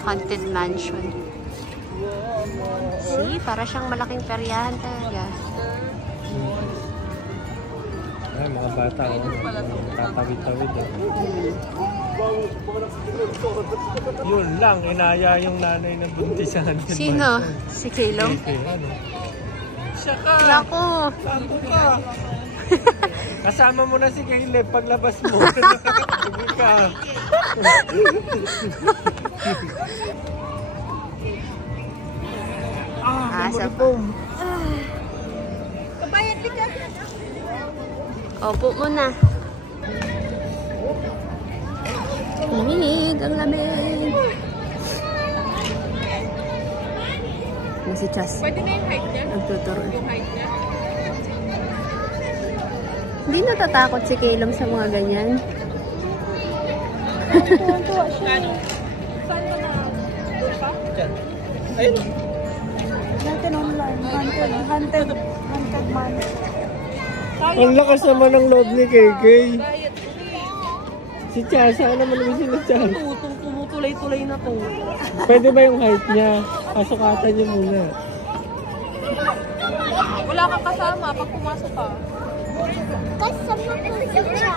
Haunted mansion. See, para siyang malaking peryahan talaga. Ay, mga bata, tatawid-tawid. Yun lang, inaya yung nanay ng buntisan. Sino? Si Kaylong? Siya ka! Naku! Sako ka! Kasama mo na si Caleb paglabas mo. Sige ka! Sa boom. Kabayan ka. Opo muna. Lamig, ang lamig. Si Chas. Pwede na yung height niya? Nagtuturo. Yung height niya? Hindi natatakot si Kaylong sa mga ganyan. Tuwan-tuwa siya. Saan ka na? Doon pa? Diyan. Ayun. Natin online. Hunted man. Ang lakas naman ng loob ni KK. Si Chas, saan naman naman sila Chas? Tumutulay-tulay na to. Pwede ba yung height niya? Pasukatan niyo muna. Wala kang kasama pag pumasok ka. Kasama ko si Cha.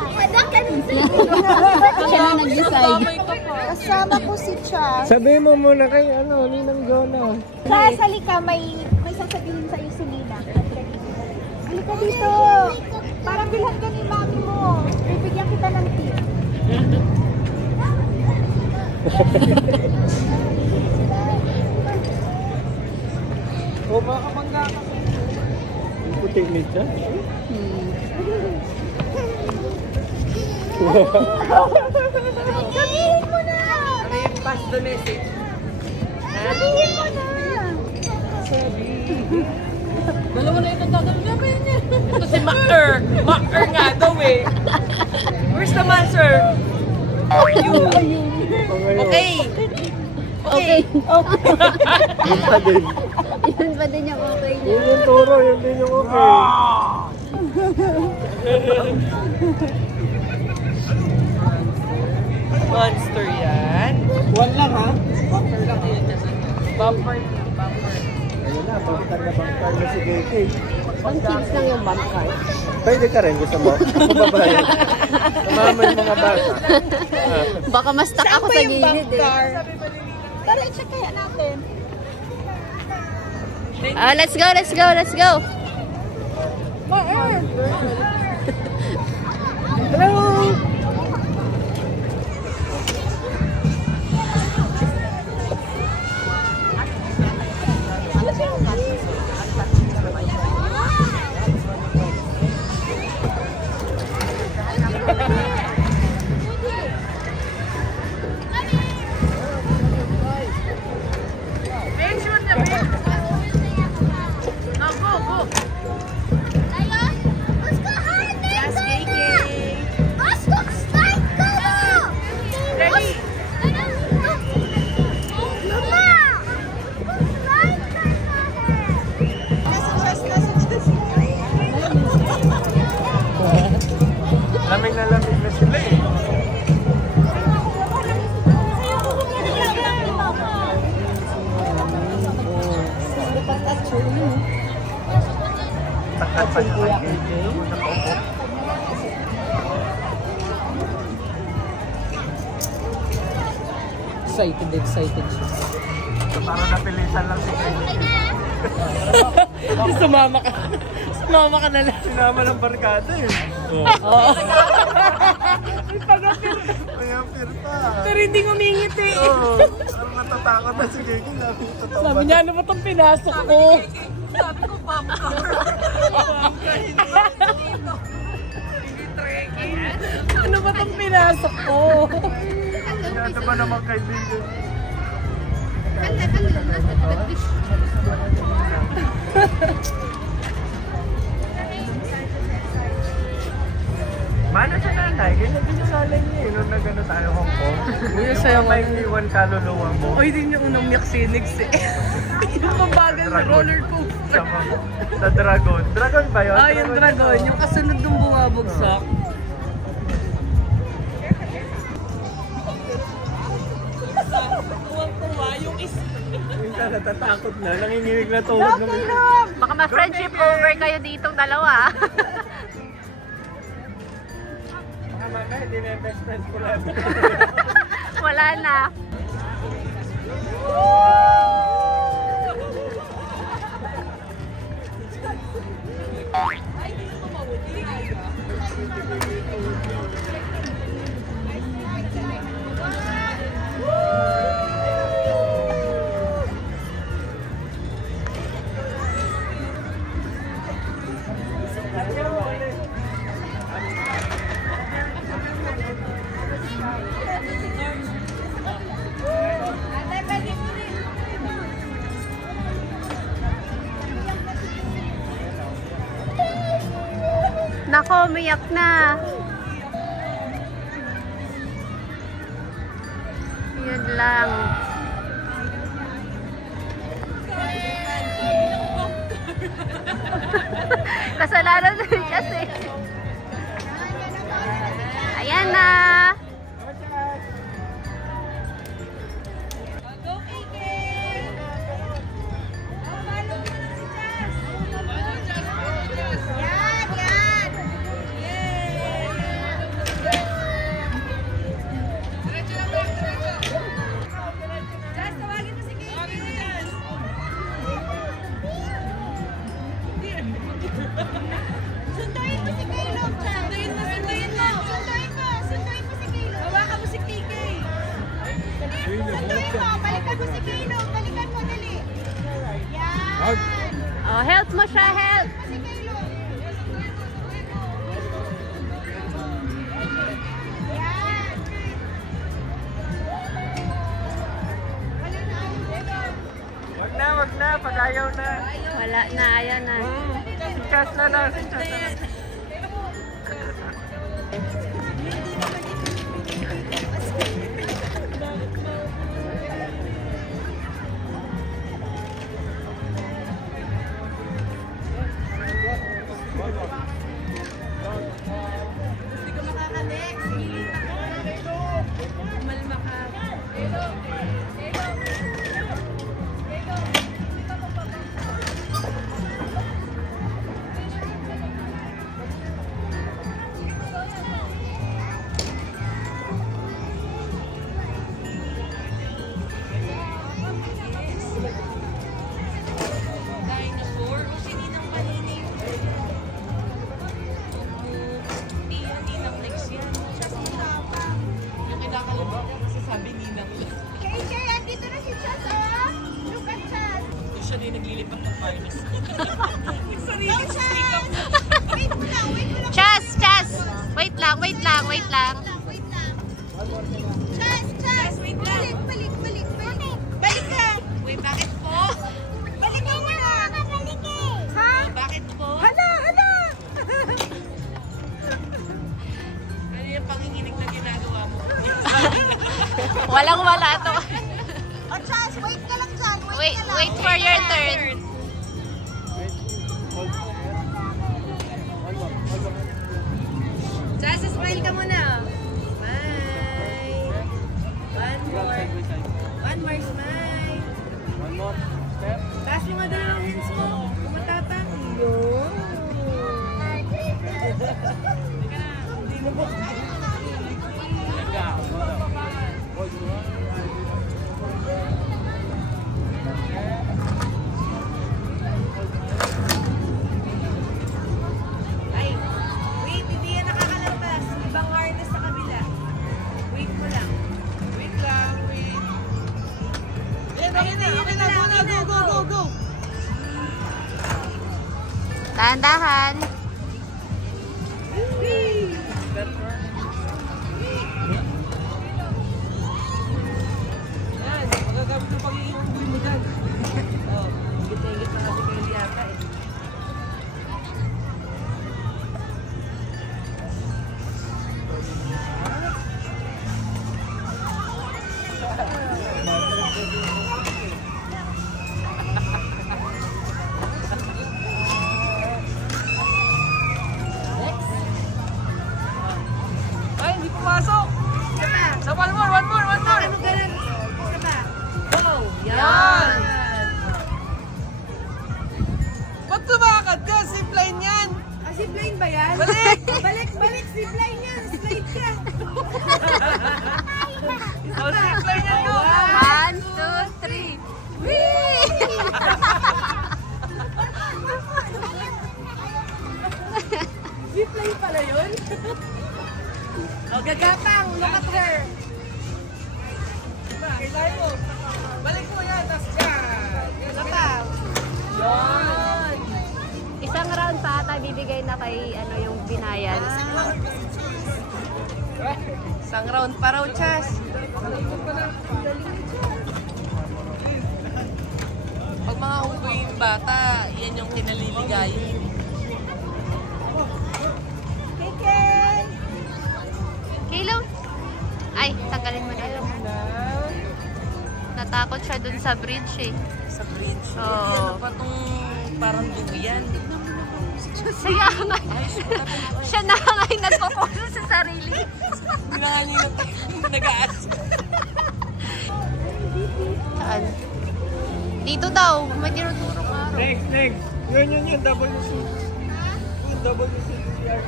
Siya na nag-decide. Kasama ko si Cha. Sabihin mo muna kay Ninang Jonah. Cha, halika, may sasabihin sa'yo si Nina. Halika dito. Para bilhan ka ni mami mo. Bibigyan kita ng tip. O makamangga ka. Puti ni Cha. Sabihin mo na! Pass the message. Sabihin mo na! Dalawa na itong gagawin niya. Ito si Maker. Maker nga daw eh. Where's the master? Okay. Okay. Yun pa din. Yun pa din yung okay niya. Yun yung turo, yun din yung okay. Monster yan. One lang ha? Bumper lang yun. Bumper lang. Bumper. Ayun na, bangkar na si KK. Ang kids lang yung bump car. Pwede ka rin, gusto mo? Ako babae. Sumama yung mga bata. Baka mas stuck ako sa gilid eh. Tara, i-check kaya natin. Let's go, let's go, let's go. Hello! Lamig na sila eh. Takat pa yung KK. Excited siya. So, parang napilitan lang si KK. Sumama ka. Sumama ka na lang. Sinama ng barkada eh. Oo. May apir pa. Pero hindi ngumingit eh. Oo. Ang natatakot na si KK. Sabi niya, ano ba itong pinasok ko? Sabi ko, papa. Ano ba itong pinasok ko? Ano ba naman kaibigan? Mana siya nanay? Ganyan din yung salay niya eh. Nung nag-ano tayo Hong Kong. Yung may iwan kaluluwa mo. Oy, din yung unang Miaxinix eh. Yung mabagal na roller coaster. Sa Dragon. Dragon ba yun? Ah, yung Dragon. Yung kasunod nung bumabagsak. natatakot na. Nanginginig na tuhod Love na. kay Love! Baka ma-friendship over kayo ditong dalawa. Baka mamaya, hindi na yung best friend ko lang. Wala na. Nako, umiyak na. Yun lang. Kasalanan din kasi. Ayan na. Sunduin mo si Kaylo, Chan. Sunduin mo. Sunduin mo si Kaylo. Hawakan mo si PK. Sunduin mo. Balikan mo si Kaylo. Balikan mo, dali. Yan. Oh, help mo siya, help. Si Kaylo. Yan. Wag na. Pag ayaw na. Wala na, ayan na. Si Chas na lang. Si Chas na lang. Wait lang. Chas, wait lang. Balik. Balik ka. Wait, bakit po? Balik ka na. Balik eh. Ha? Bakit po? Hala. Ano yung panginginig na ginagawa mo? Walang-wala to. O Chas, wait ka lang dyan. Wait for your turn. Chas, smile ka muna. Smile. One more smile. One more step. Taas yung mga dalawang hands mo. Kumatapang. Yun. Hindi mo po. Ay, wait, hindi yan nakakalabas. Ibang harness sa kabila. Wait mo lang. Wait lang, wait. Okay na. Go. Dahan-dahan. Yan, magagamit yung pag-iiwan mo dyan. Oh, higit na kasi kayo yata eh. binigay na kay ano yung binayan. Isang round pa raw, Chas. Pag mga unggoy yung bata, yan yung kinaliligayin. Kilo? Ay, tanggalin mo na lang. Natakot siya dun sa bridge eh. Sa bridge. Oo. Ano pa itong parang duyan? Siya nga. Siya na nga yung nagpo-pose sa sarili. Hindi na nga niya yung nag-aas. Saan? Dito daw. May tinuturong araw. Next, next. Yun, WC. Yung WCCR.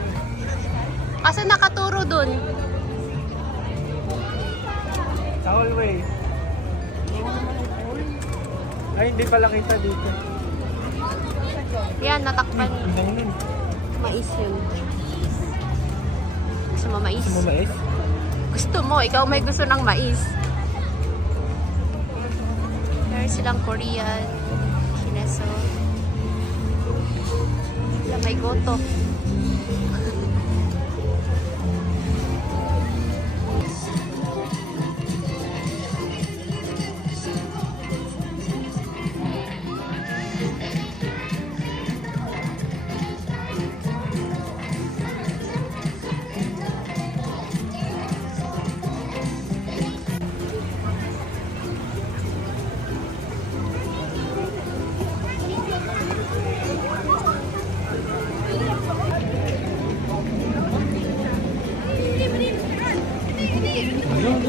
Kasi nakaturo dun. Sa hallway. Ay, hindi pala kita dito. Yan, natakpan. Ayun. Mais yun. Gusto mo mais? Gusto mo mais? Gusto mo. Ikaw may gusto ng mais. Meron silang Korean, Chineso. Wala, may goto.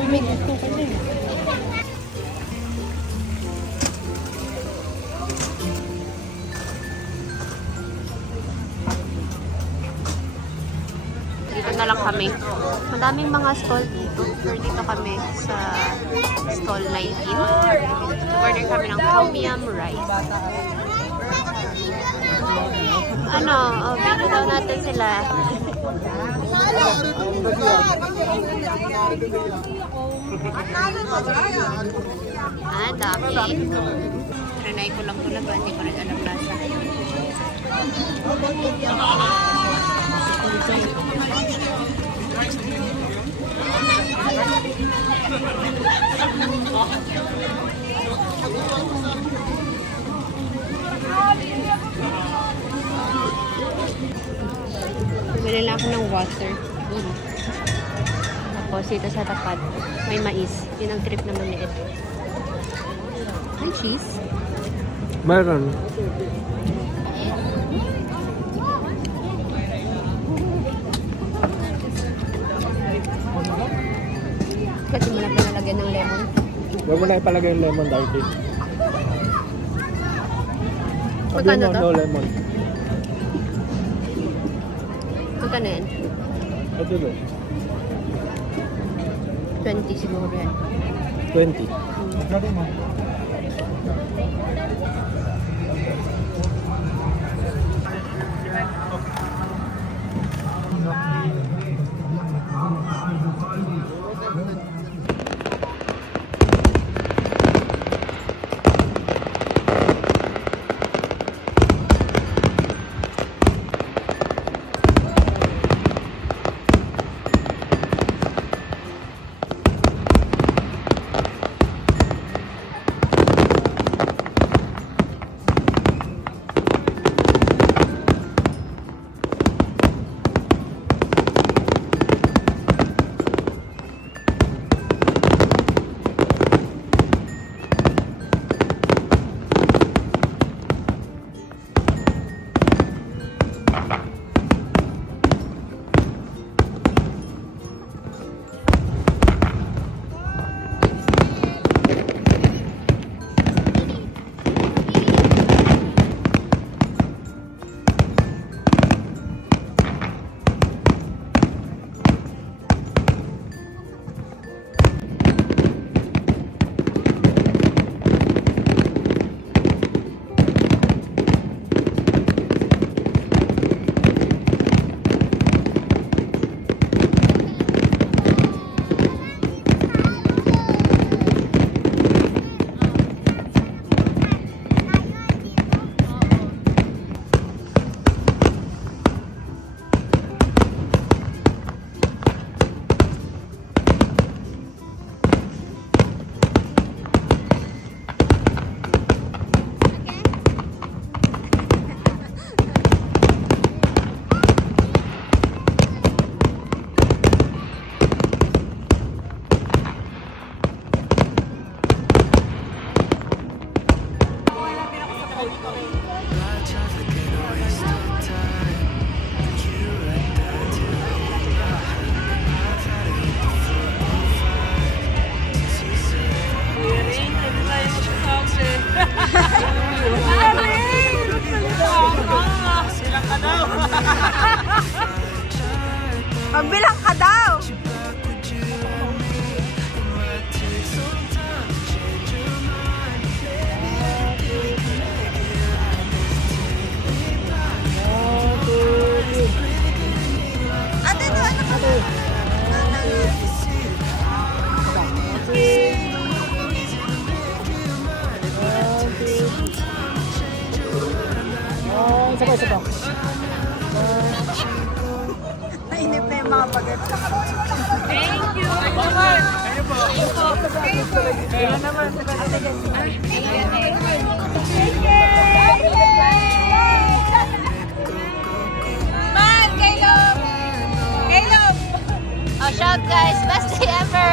May gusto ka na eh. Dito na lang kami. Madaming mga stall dito. Pero dito kami sa stall 19. Order kami ng tom yum rice. Ano? Oh, bigyan daw natin sila. Ah, dami. Trinay ko lang ito lang. Hindi ko rin alam lasa. Bumili lang ako ng water. Tapos dito sa tapat, may mais. Yun ang trip na maliit. May cheese. Meron. Kasi mo na pa nalagyan ng lemon. Huwag mo na ipalagay yung lemon dahil dito. Sabi Magkano mo, to? no lemon. Magkano yan? Ito ba? 20 siguro yan. 20. Sabi mo. Nainip na yung mga bagat. Thank you. Kaya naman. Man, Caleb! Caleb! Oh, shout guys, best day ever!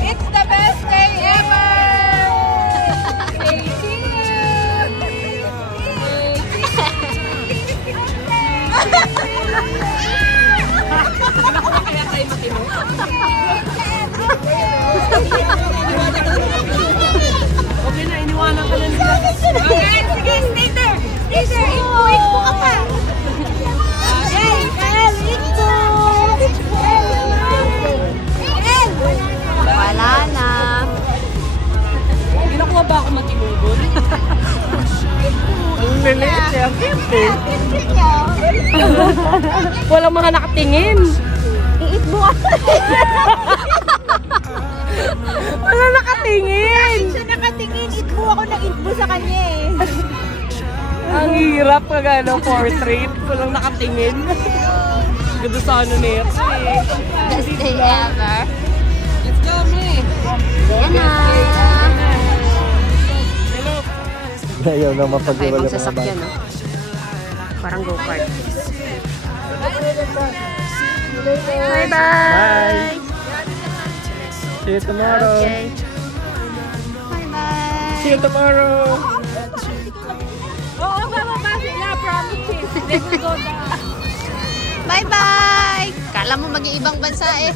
It's the best day ever! Thank Okay na, iniwanan ka na nila. Okay, sige, stay there! Stay there! Ikbo ka pa! Wala na. Ginakuha ba ako matinubon? Ang lilit eh, ang cute eh. Walang mga nakatingin. Iitbo ka. Wala nakatingin. Siya nakatingin. Itbo ako ng itbo sa kanya eh. Ang hirap pag ano, portrait. Walang nakatingin. Ganda sa ano na ito eh. Best day ever. Let's go, me. Yan na. Ayaw na Kaya mapag-iwala pang sasakyan, no? Parang go-kart. Bye-bye! Bye! See you tomorrow. Okay. Bye-bye! See you tomorrow. Oo, bababa sila. Promise. They will go down. Bye-bye! Kala mo mag-iibang bansa eh.